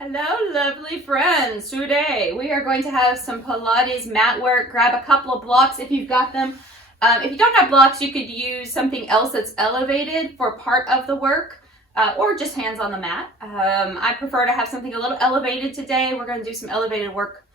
Hello, lovely friends. Today we are going to have some Pilates mat work. Grab a couple of blocks if you've got them. If you don't have blocks, you could use something else that's elevated for part of the work or just hands on the mat. I prefer to have something a little elevated today. We're going to do some elevated work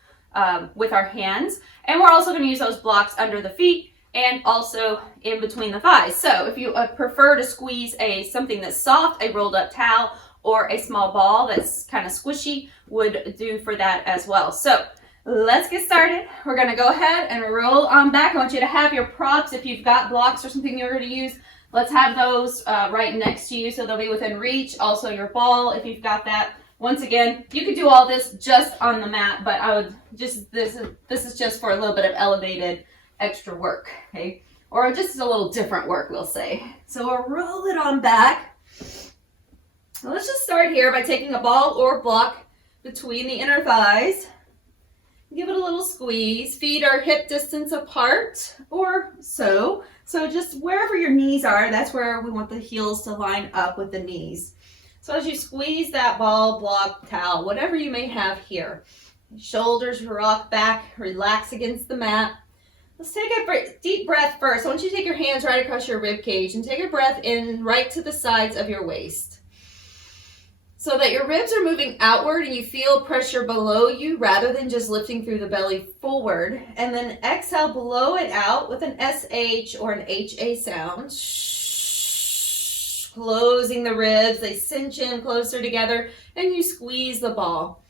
with our hands, and we're also going to use those blocks under the feet and also in between the thighs. So if you prefer to squeeze something that's soft, a rolled up towel, or a small ball that's kind of squishy would do for that as well. So let's get started. We're going to go ahead and roll on back. I want you to have your props. If you've got blocks or something you're going to use, let's have those right next to you so they'll be within reach. Also your ball, if you've got that. Once again, you could do all this just on the mat, but I would just, this is just for a little bit of elevated extra work, okay? Or just a little different work, we'll say. So we'll roll it on back. So let's just start here by taking a ball or block between the inner thighs. Give it a little squeeze. Feet are hip distance apart or so. So just wherever your knees are, that's where we want the heels to line up with the knees. So as you squeeze that ball, block, towel, whatever you may have here, shoulders rock back, relax against the mat. Let's take a deep breath first. I want you to take your hands right across your rib cage and take a breath in right to the sides of your waist, so that your ribs are moving outward and you feel pressure below you rather than just lifting through the belly forward. And then exhale, blow it out with an SH or an HA sound. Closing the ribs, they cinch in closer together, and you squeeze the ball.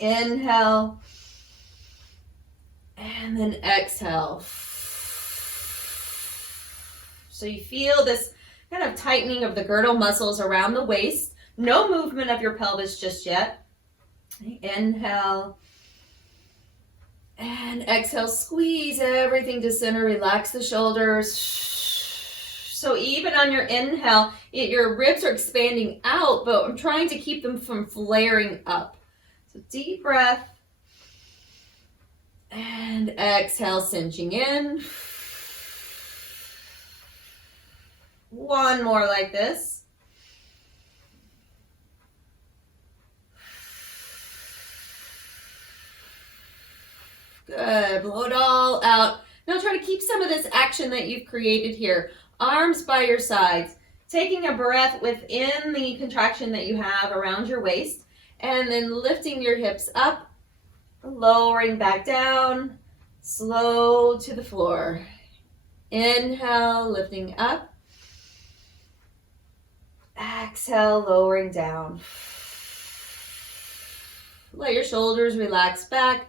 Inhale, and then exhale. So you feel this kind of tightening of the girdle muscles around the waist. No movement of your pelvis just yet. Inhale. And exhale, squeeze everything to center, relax the shoulders. So even on your inhale, your ribs are expanding out, but I'm trying to keep them from flaring up. So deep breath. And exhale, cinching in. One more like this. Good, blow it all out. Now try to keep some of this action that you've created here. Arms by your sides, taking a breath within the contraction that you have around your waist, and then lifting your hips up, lowering back down, slow to the floor. Inhale, lifting up. Exhale, lowering down. Let your shoulders relax back.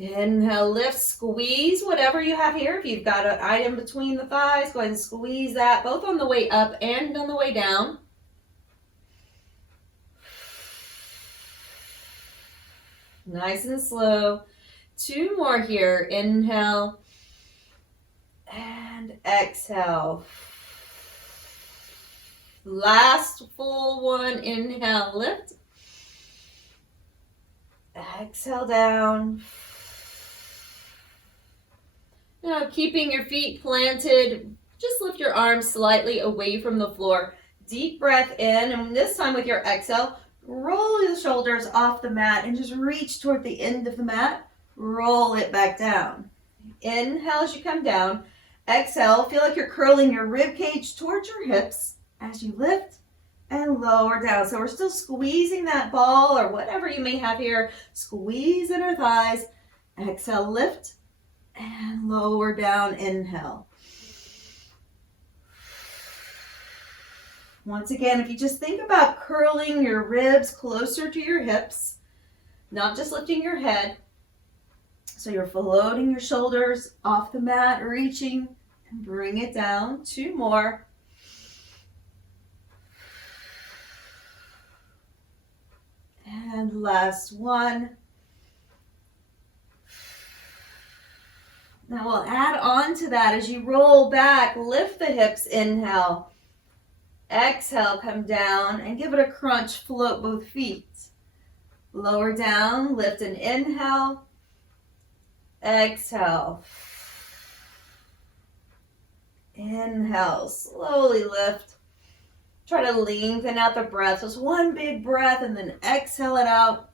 Inhale, lift, squeeze whatever you have here. If you've got an item between the thighs, go ahead and squeeze that, both on the way up and on the way down. Nice and slow. Two more here. Inhale and exhale. Last full one. Inhale, lift. Exhale down. Now, keeping your feet planted, just lift your arms slightly away from the floor. Deep breath in, and this time with your exhale, roll your shoulders off the mat and just reach toward the end of the mat. Roll it back down. Inhale as you come down. Exhale, feel like you're curling your rib cage towards your hips as you lift and lower down. So we're still squeezing that ball or whatever you may have here. Squeeze in our thighs. Exhale, lift. And lower down, inhale. Once again, if you just think about curling your ribs closer to your hips, not just lifting your head. So you're floating your shoulders off the mat, reaching, and bring it down. Two more. And last one. Now we'll add on to that as you roll back, lift the hips, inhale. Exhale, come down and give it a crunch, float both feet. Lower down, lift and inhale. Exhale. Inhale, slowly lift. Try to lengthen out the breath. Just one big breath and then exhale it out.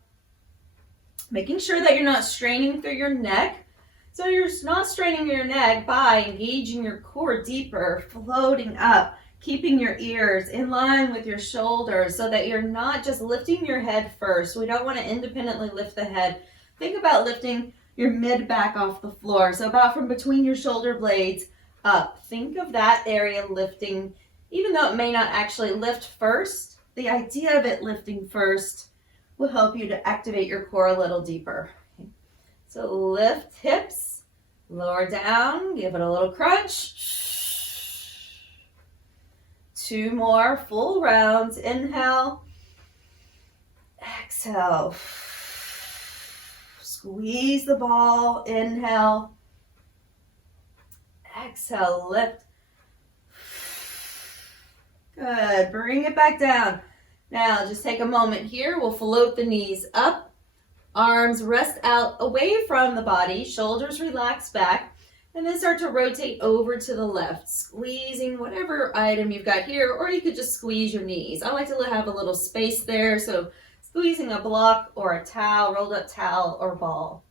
Making sure that you're not straining through your neck. So you're not straining your neck by engaging your core deeper, floating up, keeping your ears in line with your shoulders so that you're not just lifting your head first. We don't want to independently lift the head. Think about lifting your mid back off the floor. So about from between your shoulder blades up. Think of that area lifting, even though it may not actually lift first. The idea of it lifting first will help you to activate your core a little deeper. Okay. So lift hips, lower down, give it a little crunch. 2 more full rounds. Inhale, exhale. Squeeze the ball, inhale. Exhale, lift. Good, bring it back down. Now just take a moment here. We'll float the knees up. Arms rest out away from the body. Shoulders relax back. And then start to rotate over to the left, squeezing whatever item you've got here, or you could just squeeze your knees. I like to have a little space there, so squeezing a block or a towel, rolled up towel or ball.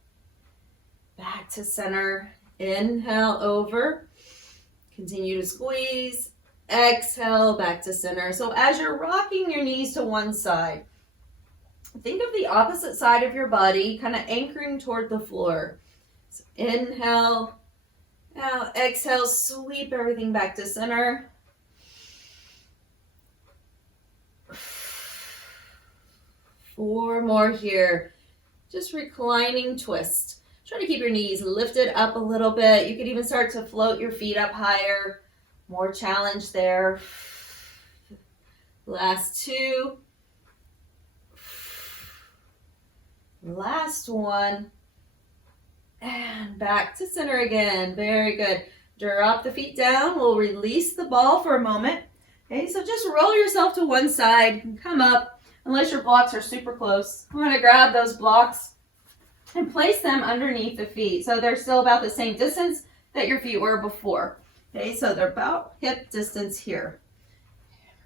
Back to center. Inhale over. Continue to squeeze. Exhale, back to center. So as you're rocking your knees to one side, think of the opposite side of your body kind of anchoring toward the floor. So inhale. Now exhale, sweep everything back to center. 4 more here. Just reclining twist. Try to keep your knees lifted up a little bit. You could even start to float your feet up higher. More challenge there. Last 2. Last 1. And back to center again. Very good. Drop the feet down. We'll release the ball for a moment. Okay, so just roll yourself to one side and come up, unless your blocks are super close. I'm going to grab those blocks and place them underneath the feet. So they're still about the same distance that your feet were before. Okay, so they're about hip distance here.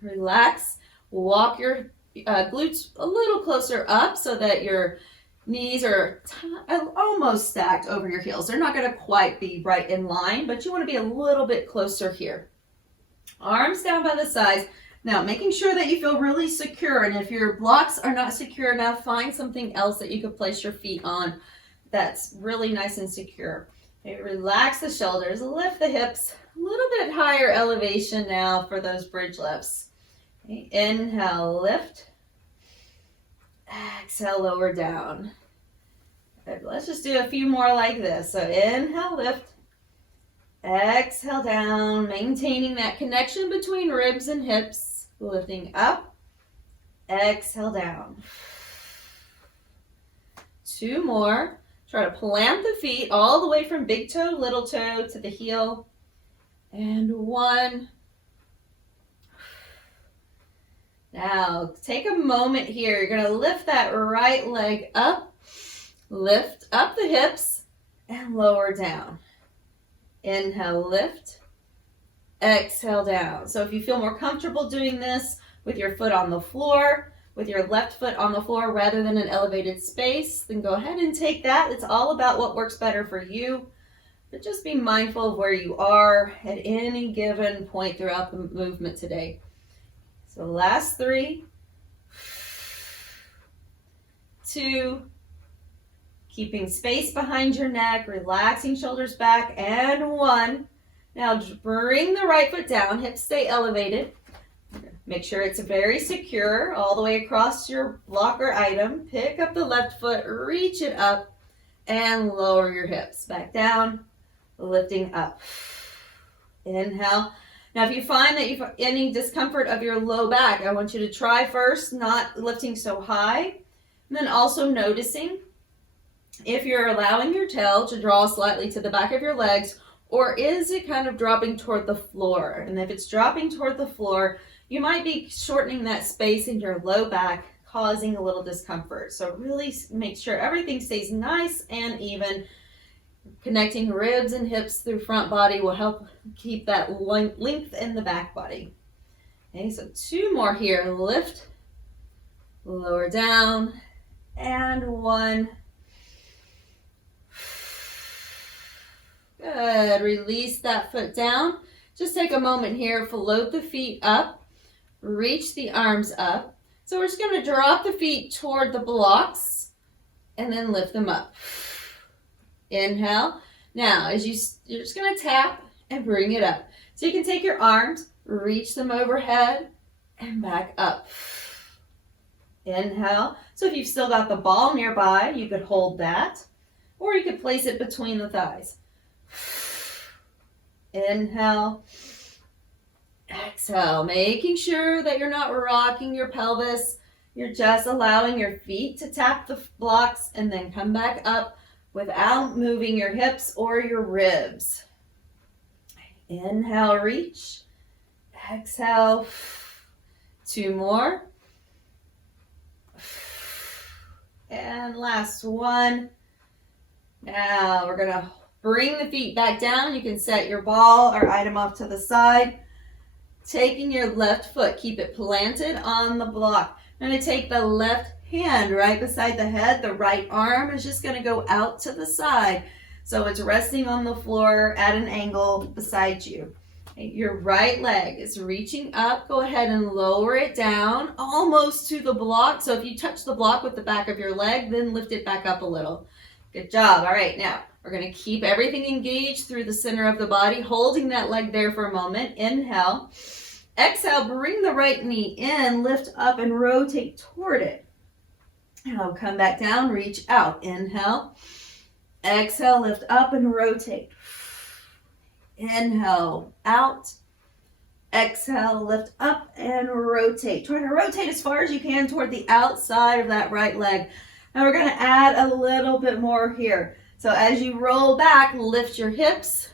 Relax. Walk your glutes a little closer up so that your knees are almost stacked over your heels. They're not going to quite be right in line, but you want to be a little bit closer here. Arms down by the sides. Now, making sure that you feel really secure, and if your blocks are not secure enough, find something else that you could place your feet on that's really nice and secure. Okay, relax the shoulders, lift the hips, a little bit higher elevation now for those bridge lifts. Okay, inhale, lift. Exhale, lower down. Good. Let's just do a few more like this. So inhale, lift. Exhale down, maintaining that connection between ribs and hips. Lifting up. Exhale down. 2 more. Try to plant the feet all the way from big toe, little toe to the heel. And 1. Now, take a moment here. You're going to lift that right leg up. Lift up the hips and lower down. Inhale, lift. Exhale, down. So if you feel more comfortable doing this with your foot on the floor, with your left foot on the floor rather than an elevated space, then go ahead and take that. It's all about what works better for you. But just be mindful of where you are at any given point throughout the movement today. So last 3, 2, keeping space behind your neck, relaxing shoulders back, and 1. Now bring the right foot down, hips stay elevated. Make sure it's very secure all the way across your block or item. Pick up the left foot, reach it up, and lower your hips. Back down, lifting up. Inhale. Now, if you find that you've any discomfort of your low back, I want you to try first not lifting so high, and then also noticing if you're allowing your tail to draw slightly to the back of your legs, or is it kind of dropping toward the floor? And if it's dropping toward the floor, you might be shortening that space in your low back, causing a little discomfort. So really make sure everything stays nice and even. Connecting ribs and hips through front body will help keep that length in the back body. Okay, so 2 more here. Lift, lower down, and 1. Good. Release that foot down. Just take a moment here, float the feet up, reach the arms up. So we're just going to drop the feet toward the blocks and then lift them up. Inhale. Now, you're just going to tap and bring it up. So you can take your arms, reach them overhead, and back up. Inhale. So if you've still got the ball nearby, you could hold that, or you could place it between the thighs. Inhale. Exhale, making sure that you're not rocking your pelvis. You're just allowing your feet to tap the blocks and then come back up without moving your hips or your ribs. Inhale, reach. Exhale. 2 more. And last one. Now we're going to bring the feet back down. You can set your ball or item off to the side. Taking your left foot, keep it planted on the block. I'm going to take the left hand right beside the head. The right arm is just going to go out to the side. So it's resting on the floor at an angle beside you. Your right leg is reaching up. Go ahead and lower it down almost to the block. So if you touch the block with the back of your leg, then lift it back up a little. Good job. All right, now we're going to keep everything engaged through the center of the body, holding that leg there for a moment. Inhale. Exhale, bring the right knee in, lift up and rotate toward it. Now come back down, reach out. Inhale. Exhale, lift up and rotate. Inhale, out. Exhale, lift up and rotate. Try to rotate as far as you can toward the outside of that right leg. Now we're going to add a little bit more here. So as you roll back, lift your hips,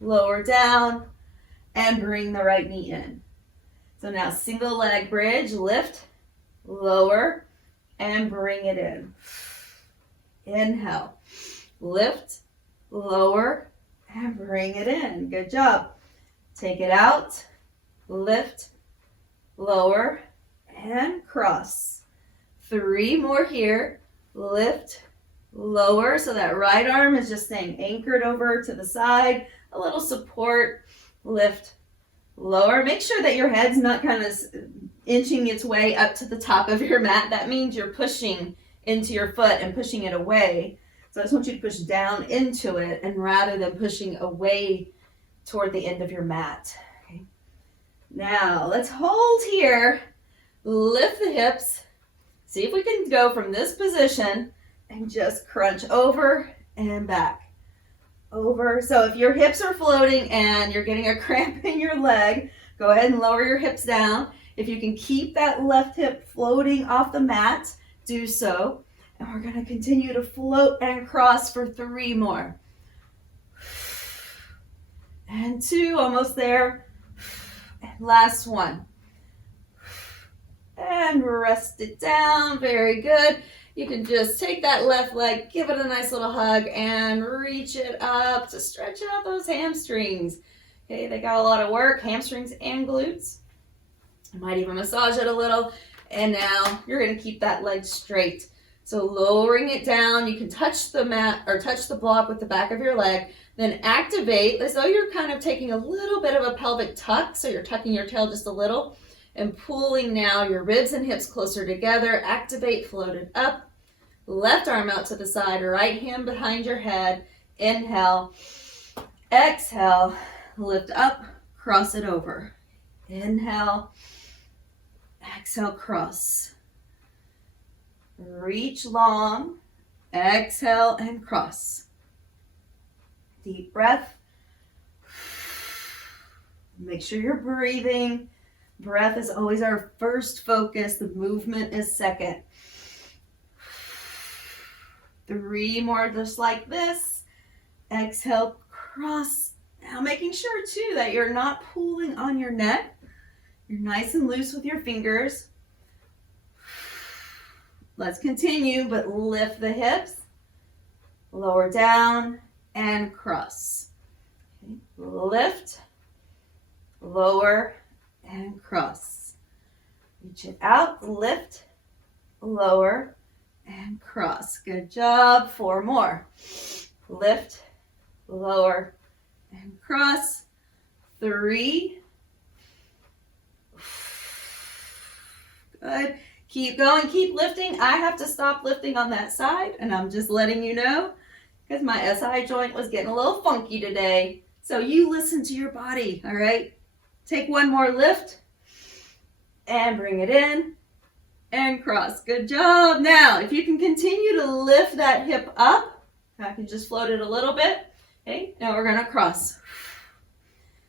lower down, and bring the right knee in. So now single leg bridge, lift, lower, and bring it in. Inhale, lift, lower, and bring it in. Good job. Take it out, lift, lower, and cross. 3 more here. Lift, lower, so that right arm is just staying anchored over to the side. A little support, lift, lower. Make sure that your head's not kind of inching its way up to the top of your mat. That means you're pushing into your foot and pushing it away. So I just want you to push down into it and rather than pushing away toward the end of your mat. Okay. Now let's hold here, lift the hips, see if we can go from this position and just crunch over and back. Over. So if your hips are floating and you're getting a cramp in your leg, go ahead and lower your hips down. If you can keep that left hip floating off the mat, do so. And we're going to continue to float and cross for 3 more. And 2, almost there. And last one. And rest it down. Very good. You can just take that left leg, give it a nice little hug, and reach it up to stretch out those hamstrings. Okay, they got a lot of work, hamstrings and glutes. I might even massage it a little. And now you're going to keep that leg straight. So lowering it down, you can touch the mat or touch the block with the back of your leg. Then activate as though you're kind of taking a little bit of a pelvic tuck. So you're tucking your tail just a little and pulling now your ribs and hips closer together. Activate, float it up. Left arm out to the side, right hand behind your head. Inhale, exhale, lift up, cross it over. Inhale, exhale, cross. Reach long, exhale, and cross. Deep breath. Make sure you're breathing. Breath is always our first focus. The movement is second. 3 more just like this. Exhale, cross. Now making sure too that you're not pulling on your neck. You're nice and loose with your fingers. Let's continue, but lift the hips, lower down, and cross. Okay. Lift, lower, and cross. Reach it out, lift, lower, and cross. Good job. 4 more. Lift, lower, and cross. 3. Good. Keep going, keep lifting. I have to stop lifting on that side, and I'm just letting you know because my SI joint was getting a little funky today. So you listen to your body, all right? Take 1 more lift and bring it in and cross. Good job. Now, if you can continue to lift that hip up, I can just float it a little bit. Okay, now we're gonna cross.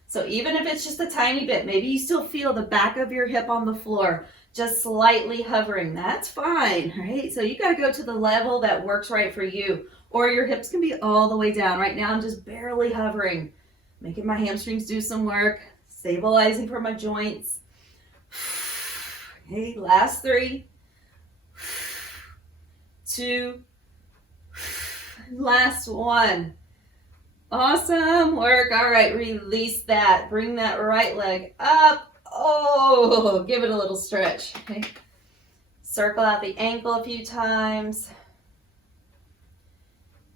So even if it's just a tiny bit, maybe you still feel the back of your hip on the floor, just slightly hovering. That's fine, right? So you got to go to the level that works right for you, or your hips can be all the way down. Right now I'm just barely hovering, making my hamstrings do some work, stabilizing for my joints. Okay, last 3, 2, last 1. Awesome work. All right, release that. Bring that right leg up. Oh, give it a little stretch. Okay. Circle out the ankle a few times.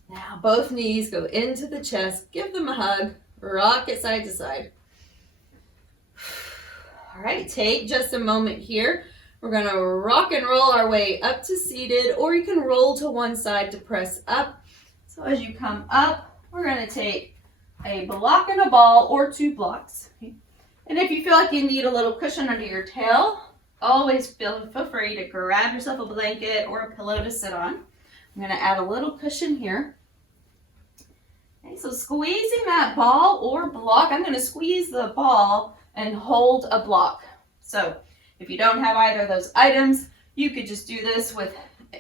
Now both knees go into the chest. Give them a hug. Rock it side to side. All right, take just a moment here. We're going to rock and roll our way up to seated, or you can roll to one side to press up. So as you come up, we're going to take a block and a ball, or 2 blocks. Okay. And if you feel like you need a little cushion under your tail, always feel free to grab yourself a blanket or a pillow to sit on. I'm going to add a little cushion here. Okay, so squeezing that ball or block, I'm going to squeeze the ball and hold a block. So if you don't have either of those items, you could just do this with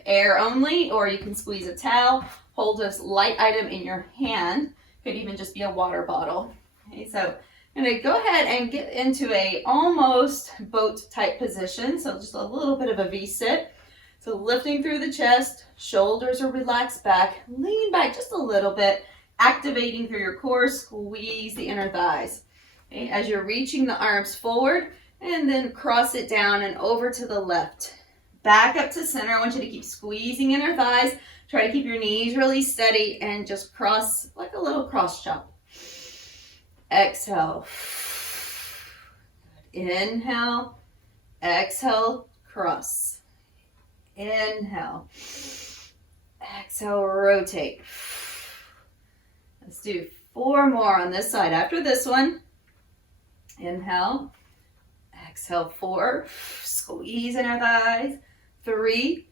air only, or you can squeeze a towel, hold this light item in your hand. Could even just be a water bottle. Okay, so I'm going to go ahead and get into a almost boat type position. So just a little bit of a V-sit. So lifting through the chest, shoulders are relaxed back, lean back just a little bit, activating through your core, squeeze the inner thighs. Okay, as you're reaching the arms forward, and then cross it down and over to the left. Back up to center. I want you to keep squeezing inner thighs. Try to keep your knees really steady and just cross like a little cross chop. Exhale. Inhale. Exhale. Cross. Inhale. Exhale. Rotate. Let's do 4 more on this side. After this one, inhale. Exhale. 4. Squeeze inner thighs. 3.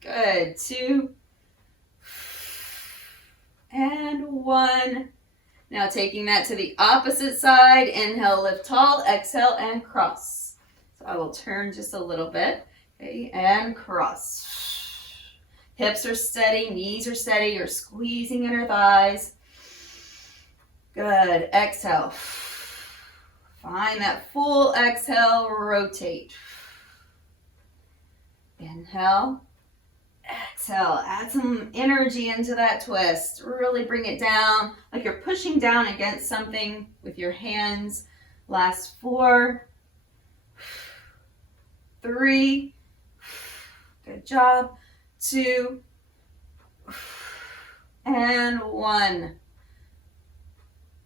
Good. 2. And 1. Now taking that to the opposite side, inhale, lift tall, exhale, and cross. So I will turn just a little bit, okay, and cross. Hips are steady, knees are steady, you're squeezing inner thighs. Good, exhale. Find that full exhale, rotate. Inhale. Exhale, add some energy into that twist. Really bring it down like you're pushing down against something with your hands. Last 4, 3, good job, 2, and 1.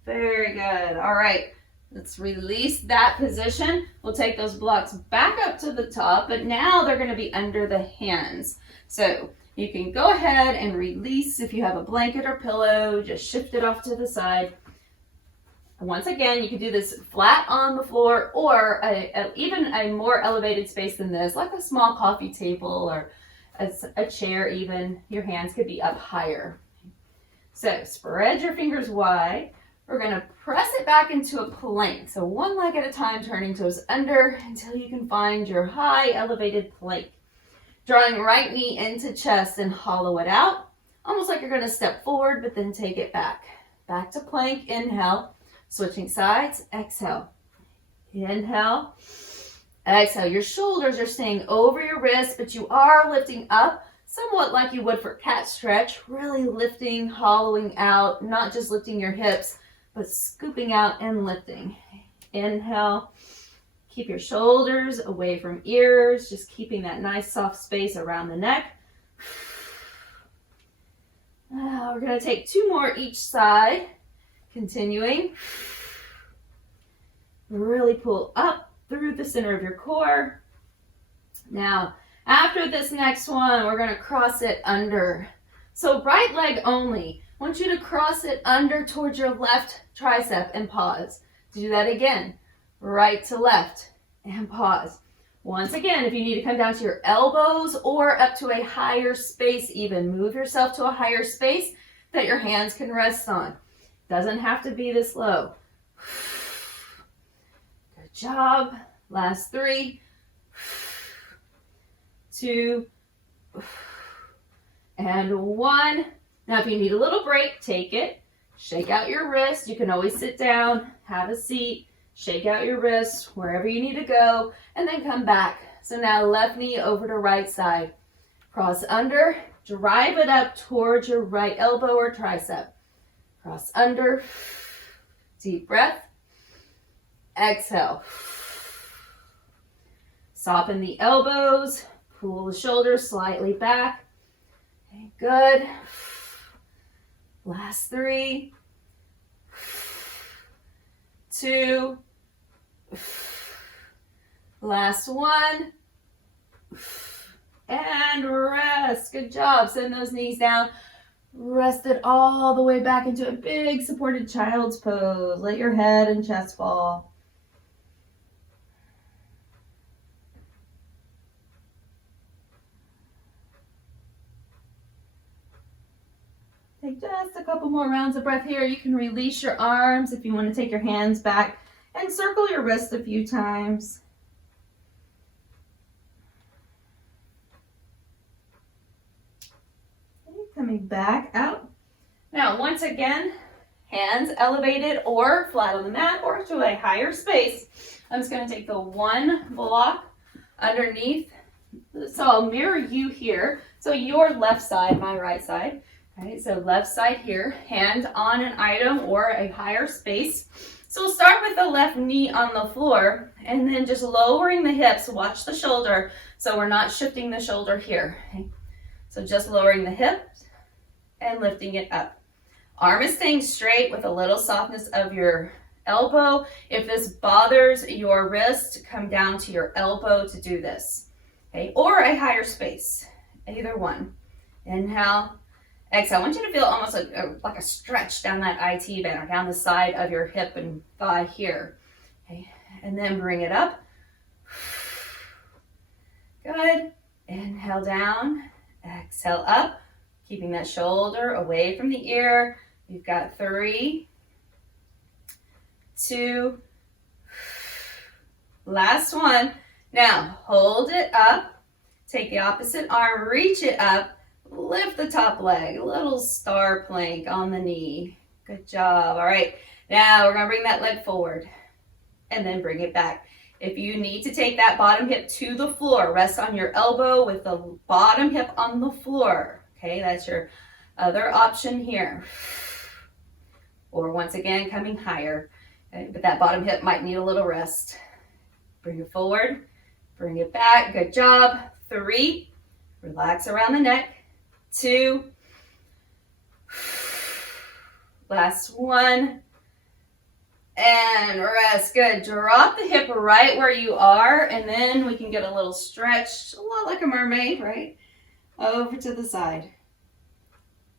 Very good. All right, let's release that position. We'll take those blocks back up to the top, but now they're going to be under the hands. So you can go ahead and release. If you have a blanket or pillow, just shift it off to the side. And once again, you can do this flat on the floor, or even a more elevated space than this, like a small coffee table or a chair even. Your hands could be up higher. So spread your fingers wide. We're going to press it back into a plank. So one leg at a time, turning toes under until you can find your high elevated plank. Drawing right knee into chest and hollow it out. Almost like you're going to step forward, but then take it back. Back to plank, inhale. Switching sides, exhale. Inhale. Exhale. Your shoulders are staying over your wrists, but you are lifting up somewhat like you would for cat stretch. Really lifting, hollowing out, not just lifting your hips, but scooping out and lifting. Inhale. Keep your shoulders away from ears, just keeping that nice soft space around the neck. We're going to take 2 more each side. Continuing. Really pull up through the center of your core. Now, after this next one, we're going to cross it under. So right leg only. I want you to cross it under towards your left tricep and pause. Do that again. Right to left and pause. Once again, if you need to come down to your elbows or up to a higher space even, move yourself to a higher space that your hands can rest on. Doesn't have to be this low. Good job. Last 3, 2, and 1. Now, if you need a little break, take it. Shake out your wrist. You can always sit down, have a seat, shake out your wrist wherever you need to go, and then come back. So now left knee over to right side. Cross under, drive it up towards your right elbow or tricep. Cross under, deep breath. Exhale. Soften the elbows, pull the shoulders slightly back. Okay, good. Last 3, 2, last 1, and rest. Good job. Send those knees down. Rest it all the way back into a big supported child's pose. Let your head and chest fall. Take just a couple more rounds of breath here. You can release your arms if you want to take your hands back and circle your wrist a few times. Okay, coming back out. Now, once again, hands elevated or flat on the mat or to a higher space. I'm just going to take the 1 block underneath. So I'll mirror you here. So your left side, my right side. All right, so left side here, hand on an item or a higher space. So we'll start with the left knee on the floor and then just lowering the hips. Watch the shoulder so we're not shifting the shoulder here. Okay? So just lowering the hips and lifting it up. Arm is staying straight with a little softness of your elbow. If this bothers your wrist, come down to your elbow to do this. Okay? Or a higher space, either one. Inhale. Exhale. I want you to feel almost like a stretch down that IT band or down the side of your hip and thigh here. Okay. And then bring it up. Good. Inhale down. Exhale up. Keeping that shoulder away from the ear. You've got 3, 2, last 1. Now hold it up. Take the opposite arm, reach it up. Lift the top leg, little star plank on the knee. Good job. All right, now we're gonna bring that leg forward and then bring it back. If you need to take that bottom hip to the floor, rest on your elbow with the bottom hip on the floor. Okay, that's your other option here. Or once again, coming higher. Okay, but that bottom hip might need a little rest. Bring it forward, bring it back. Good job. 3, relax around the neck. 2, last 1, and rest. Good. Drop the hip right where you are, and then we can get a little stretch, a lot like a mermaid, right? Over to the side.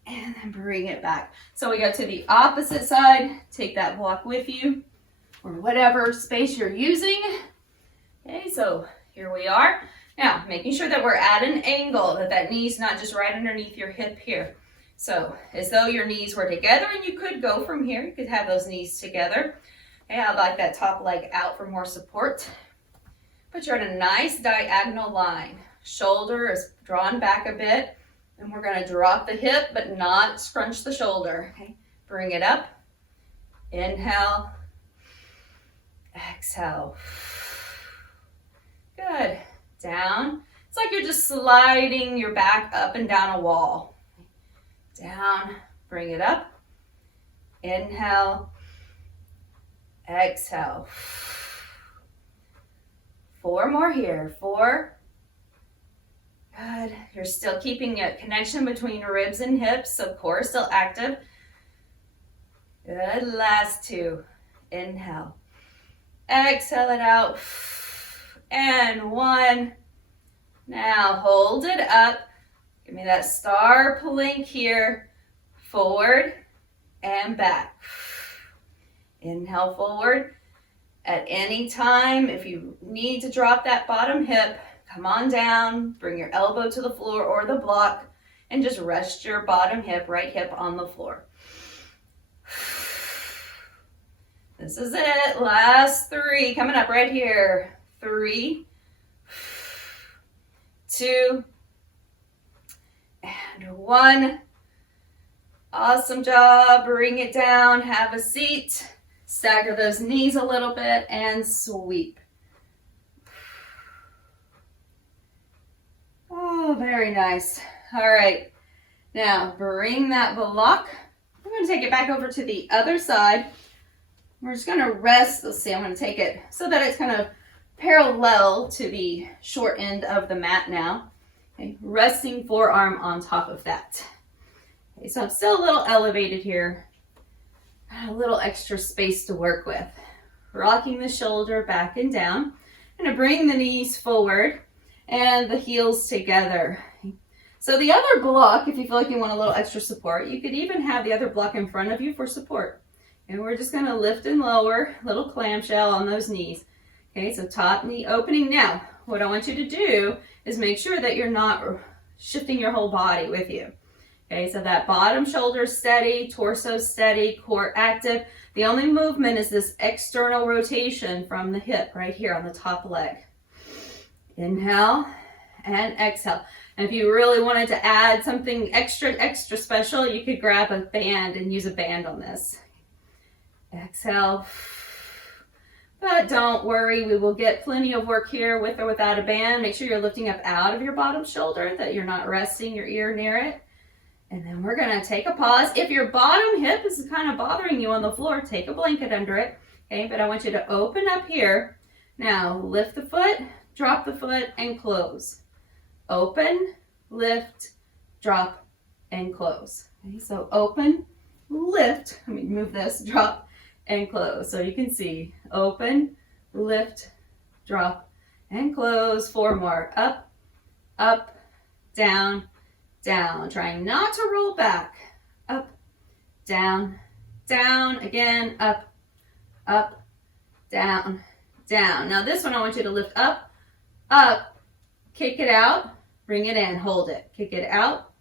And then bring it back. So we go to the opposite side. Take that block with you, or whatever space you're using. Okay, so here we are. Now, making sure that we're at an angle, that knee's not just right underneath your hip here. So, as though your knees were together, and you could go from here. You could have those knees together. Okay, I like that top leg out for more support. But you're in a nice diagonal line. Shoulder is drawn back a bit, and we're going to drop the hip, but not scrunch the shoulder. Okay, bring it up. Inhale. Exhale. Good. Down. It's like you're just sliding your back up and down a wall. Down, bring it up. Inhale. Exhale. 4 more here. 4. Good. You're still keeping a connection between ribs and hips, so core is still active. Good. Last 2. Inhale. Exhale it out. And 1. Now hold it up. Give me that star plank here. Forward and back. Inhale forward. At any time, if you need to drop that bottom hip, come on down, bring your elbow to the floor or the block, and just rest your bottom hip, right hip on the floor. This is it. Last 3. Coming up right here. 3, 2, and 1. Awesome job. Bring it down. Have a seat. Stagger those knees a little bit and sweep. Oh, very nice. All right. Now bring that block. I'm going to take it back over to the other side. We're just going to rest. Let's see. I'm going to take it so that it's kind of parallel to the short end of the mat now. Okay. Resting forearm on top of that. Okay, so I'm still a little elevated here. A little extra space to work with. Rocking the shoulder back and down. I'm going to bring the knees forward and the heels together. So the other block, if you feel like you want a little extra support, you could even have the other block in front of you for support. And we're just going to lift and lower, little clamshell on those knees. Okay, so top knee opening. Now, what I want you to do is make sure that you're not shifting your whole body with you. Okay, so that bottom shoulder steady, torso steady, core active. The only movement is this external rotation from the hip right here on the top leg. Inhale and exhale. And if you really wanted to add something extra special, you could grab a band and use a band on this. Exhale. But don't worry, we will get plenty of work here with or without a band. Make sure you're lifting up out of your bottom shoulder, that you're not resting your ear near it. And then we're going to take a pause. If your bottom hip is kind of bothering you on the floor, take a blanket under it. Okay, but I want you to open up here. Now lift the foot, drop the foot, and close. Open, lift, drop, and close. Okay, so open, lift. Let me move this, drop, and close. So you can see open, lift, drop, and close. 4 more. Up, up, down, down. Trying not to roll back. Up, down, down. Again, up, up, down, down. Now this one I want you to lift up, up, kick it out, bring it in, hold it. Kick it out,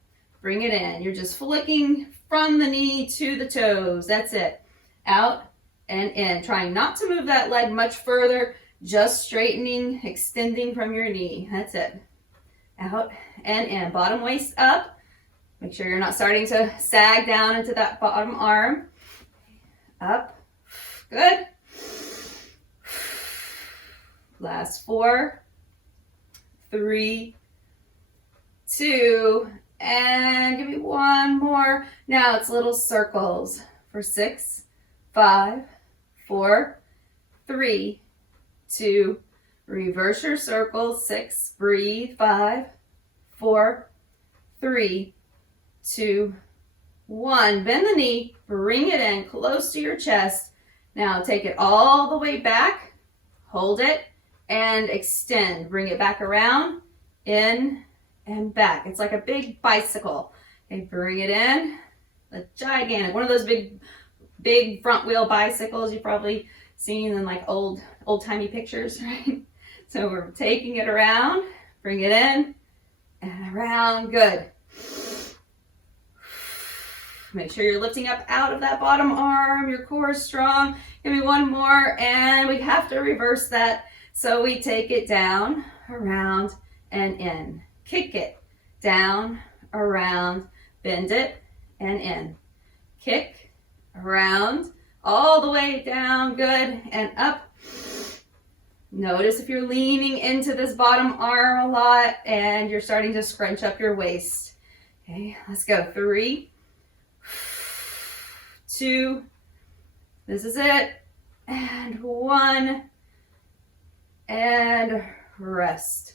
bring it in. You're just flicking from the knee to the toes. That's it. Out and in. Trying not to move that leg much further, just straightening, extending from your knee. That's it. Out and in. Bottom waist up. Make sure you're not starting to sag down into that bottom arm. Up. Good. Last 4, 3, 2, and give me 1 more. Now it's little circles for 6, 5, 4, 3, 2, reverse your circle. 6, breathe. 5, 4, 3, 2, 1. Bend the knee, bring it in close to your chest. Now take it all the way back, hold it, and extend. Bring it back around, in, and back. It's like a big bicycle. Okay, bring it in. A gigantic, one of those big front wheel bicycles you've probably seen in like old-timey pictures, right? So we're taking it around, bring it in, and around. Good. Make sure you're lifting up out of that bottom arm. Your core is strong. Give me 1 more, and we have to reverse that. So we take it down, around, and in. Kick it down, around, bend it, and in. Kick, around, all the way down, good, and up. Notice if you're leaning into this bottom arm a lot and you're starting to scrunch up your waist. Okay, let's go. 3, 2, this is it, and 1, and rest.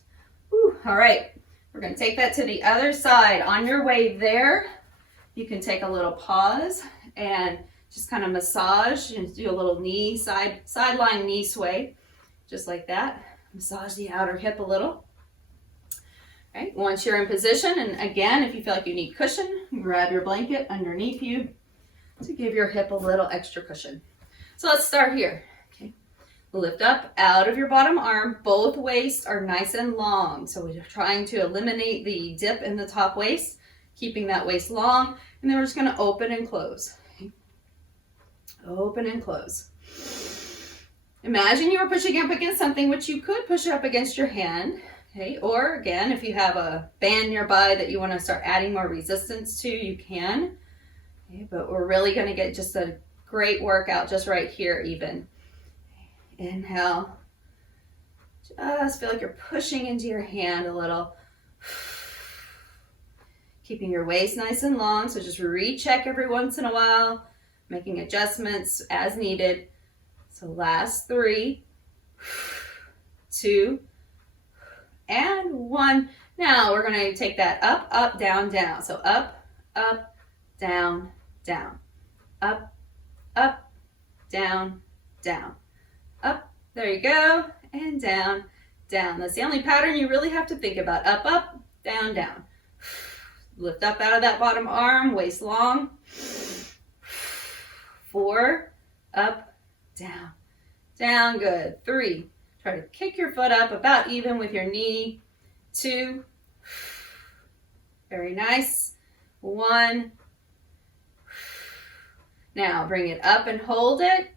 Whew. All right, we're going to take that to the other side. On your way there, you can take a little pause and just kind of massage and do a little knee sideline knee sway, just like that. Massage the outer hip a little. All right, once you're in position, and again, if you feel like you need cushion, grab your blanket underneath you to give your hip a little extra cushion. So let's start here. Okay, lift up out of your bottom arm. Both waists are nice and long, so we're trying to eliminate the dip in the top waist, keeping that waist long, and then we're just going to open and close. Okay. Open and close. Imagine you were pushing up against something, which you could push up against your hand. Okay, or again, if you have a band nearby that you want to start adding more resistance to, you can. Okay, but we're really going to get just a great workout just right here even. Inhale. Just feel like you're pushing into your hand a little. Keeping your waist nice and long, so just recheck every once in a while, making adjustments as needed. So last 3, 2, and 1. Now we're going to take that up, up, down, down. So up, up, down, down. Up, up, down, down. Up, there you go, and down, down. That's the only pattern you really have to think about. Up, up, down, down. Lift up out of that bottom arm, waist long. 4, up, down, down, good. 3, try to kick your foot up about even with your knee. 2, very nice. 1, now bring it up and hold it,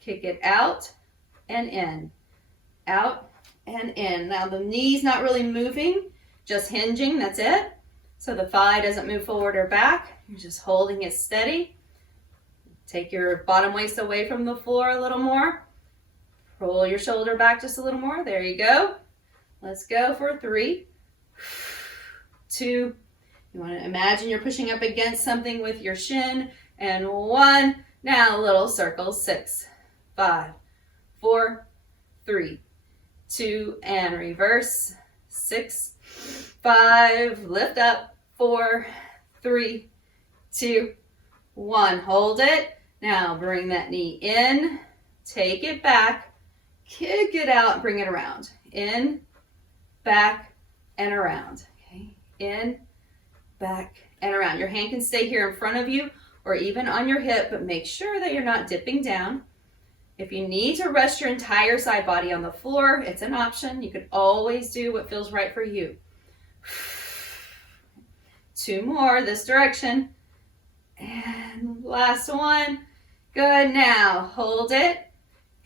kick it out and in, out and in. Now the knee's not really moving, just hinging, that's it. So the thigh doesn't move forward or back, you're just holding it steady. Take your bottom waist away from the floor a little more. Roll your shoulder back just a little more. There you go. Let's go for 3, 2. You want to imagine you're pushing up against something with your shin. And 1. Now little circles. 6, 5, 4, 3, 2, and reverse. 6, 5. Lift up. 4, 3, 2, 1. Hold it. Now bring that knee in, take it back, kick it out, bring it around. In, back, and around. Okay, in, back, and around. Your hand can stay here in front of you or even on your hip, but make sure that you're not dipping down. If you need to rest your entire side body on the floor, it's an option. You can always do what feels right for you. 2 more this direction. And last 1. Good. Now hold it,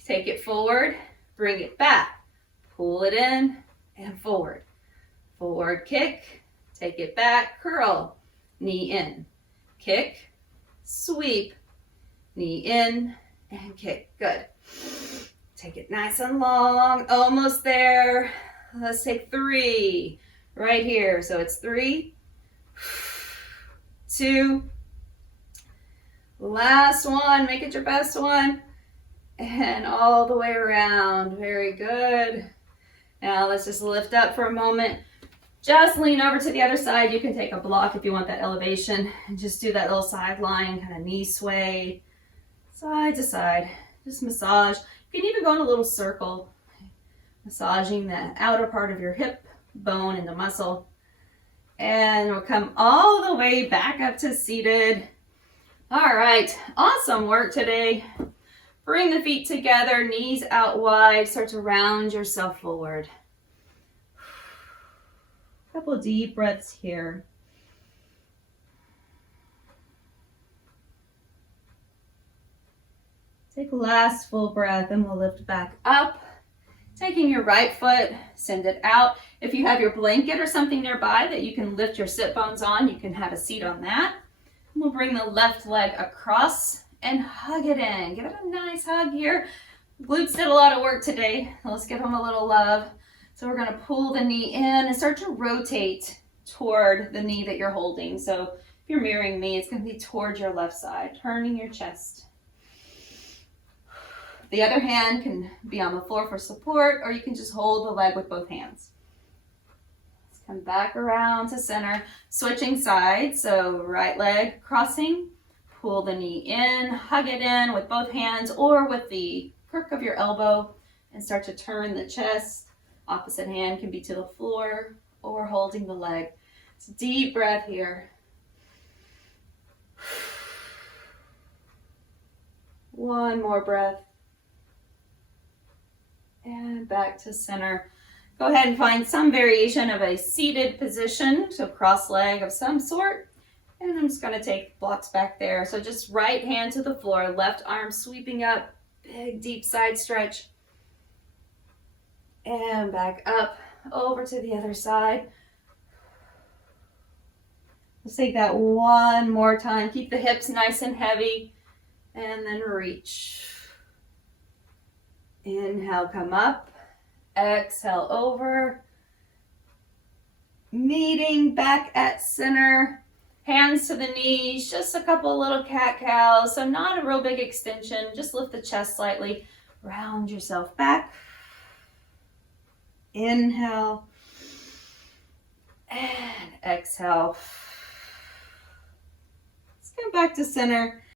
take it forward, bring it back, pull it in and forward. Forward kick, take it back, curl, knee in, kick, sweep, knee in and kick. Good. Take it nice and long, almost there. Let's take 3 right here. So it's 3, 2, last 1, make it your best one, and all the way around. Very good. Now let's just lift up for a moment. Just lean over to the other side. You can take a block if you want that elevation, and just do that little sideline kind of knee sway, side to side. Just massage. You can even go in a little circle, massaging the outer part of your hip bone and the muscle. And we'll come all the way back up to seated. All right, awesome work today. Bring the feet together, knees out wide, start to round yourself forward. Couple deep breaths here. Take a last full breath and we'll lift back up. Taking your right foot, send it out. If you have your blanket or something nearby that you can lift your sit bones on, you can have a seat on that. We'll bring the left leg across and hug it in. Give it a nice hug here. Glutes did a lot of work today. Let's give them a little love. So we're gonna pull the knee in and start to rotate toward the knee that you're holding. So if you're mirroring me, it's gonna be towards your left side, turning your chest. The other hand can be on the floor for support, or you can just hold the leg with both hands. Let's come back around to center, switching sides. So right leg crossing, pull the knee in, hug it in with both hands or with the crook of your elbow, and start to turn the chest. Opposite hand can be to the floor or holding the leg. It's a deep breath here. One more breath. And back to center. Go ahead and find some variation of a seated position, so cross leg of some sort. And I'm just going to take blocks back there. So just right hand to the floor, left arm sweeping up, big deep side stretch. And back up, over to the other side. Let's take that one more time. Keep the hips nice and heavy. And then reach. Inhale, come up. Exhale, over. Meeting back at center. Hands to the knees. Just a couple little cat-cows. So not a real big extension. Just lift the chest slightly. Round yourself back. Inhale. And exhale. Let's come back to center.